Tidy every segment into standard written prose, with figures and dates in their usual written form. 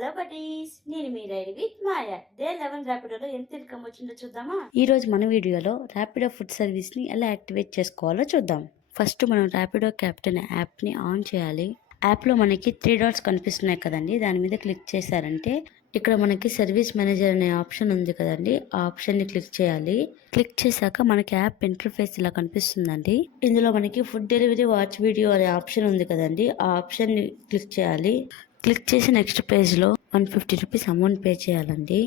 Hello buddies, నేను మీ ride with Maya. Day 11 ర్యాపిడోలో ఎంత income వచ్చిందో చూద్దామా? ఈ రోజు మన వీడియోలో ర్యాపిడో ఫుడ్ సర్వీస్ ని ఎలా యాక్టివేట్ చేసుకోవాలో చూద్దాం. ఫస్ట్ మనం ర్యాపిడో క్యాప్టెన్ యాప్ ని ఆన్ చేయాలి. యాప్ లో మనకి 3 డాట్స్ కనిపిస్తున్నాయి కదండి, దాని మీద క్లిక్ చేశారంటే ఇక్కడ మనకి సర్వీస్ మేనేజర్ అనే ఆప్షన్ ఉంది కదండి, ఆ ఆప్షన్ ని క్లిక్ చేయాలి. క్లిక్ చేశాక మనకి యాప్ ఇంటర్ఫేస్ ఇలా కనిపిస్తుందండి. ఇందులో మనకి ఫుడ్ డెలివరీ వాచ్ వీడియో అనే ఆప్షన్ ఉంది కదండి, ఆ ఆప్షన్ ని క్లిక్ చేయాలి. క్లిక్ చేసి నెక్స్ట్ పేజ్లో 150 రూపీస్ అమౌంట్ పే చేయాలండి.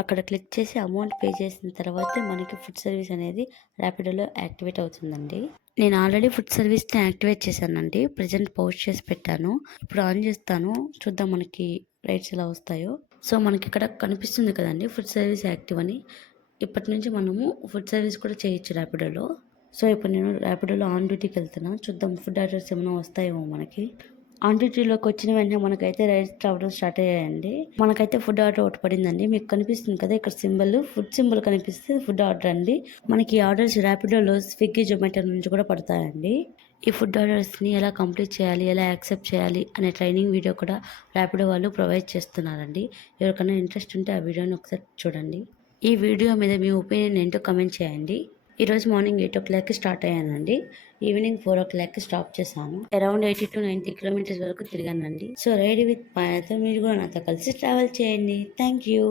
అక్కడ క్లిక్ చేసి అమౌంట్ పే చేసిన తర్వాతే మనకి ఫుడ్ సర్వీస్ అనేది ర్యాపిడోలో యాక్టివేట్ అవుతుందండి. నేను ఆల్రెడీ ఫుడ్ సర్వీస్ని యాక్టివేట్ చేశానండి, ప్రజెంట్ పోస్ట్ చేసి పెట్టాను. ఇప్పుడు ఆన్ చేస్తాను, చూద్దాం మనకి రైట్స్ ఎలా వస్తాయో. సో మనకి ఇక్కడ కనిపిస్తుంది కదండి ఫుడ్ సర్వీస్ యాక్టివ్ అని. ఇప్పటి నుంచి మనము ఫుడ్ సర్వీస్ కూడా చేయొచ్చు ర్యాపిడోలో. సో ఇప్పుడు నేను ర్యాపిడోలో ఆన్ డ్యూటీకి వెళ్తున్నాను, చూద్దాం ఫుడ్ ఆర్డర్స్ ఏమైనా వస్తాయేమో మనకి. ఆన్ డ్యూటీలోకి వచ్చిన వెంటనే మనకైతే రైడ్స్ రావడం స్టార్ట్ అయ్యాయండి. మనకైతే ఫుడ్ ఆర్డర్ ఒకటి పడిందండి, మీకు కనిపిస్తుంది కదా ఇక్కడ సింబల్, ఫుడ్ సింబల్ కనిపిస్తే ఫుడ్ ఆర్డర్ అండి. మనకి ఈ ఆర్డర్స్ ర్యాపిడోలో స్విగ్గీ జొమాటో నుంచి కూడా పడతాయండి. ఈ ఫుడ్ ఆర్డర్స్ని ఎలా కంప్లీట్ చేయాలి, ఎలా యాక్సెప్ట్ చేయాలి అనే ట్రైనింగ్ వీడియో కూడా ర్యాపిడో వాళ్ళు ప్రొవైడ్ చేస్తున్నారండి. ఎవరికైనా ఇంట్రెస్ట్ ఉంటే ఆ వీడియోని ఒకసారి చూడండి. ఈ వీడియో మీద మీ ఒపీనియన్ ఏంటో కమెంట్ చేయండి. ఈరోజు మార్నింగ్ 8 o'clock స్టార్ట్ అయ్యానండి, ఈవినింగ్ 4 o'clock స్టాప్ చేశాను. అరౌండ్ 80 to 90 కిలోమీటర్స్ వరకు తిరిగానండి. సో రైడ్ విత్ మాయాతో మీరు కూడా నాతో కలిసి ట్రావెల్ చేయండి. Thank you.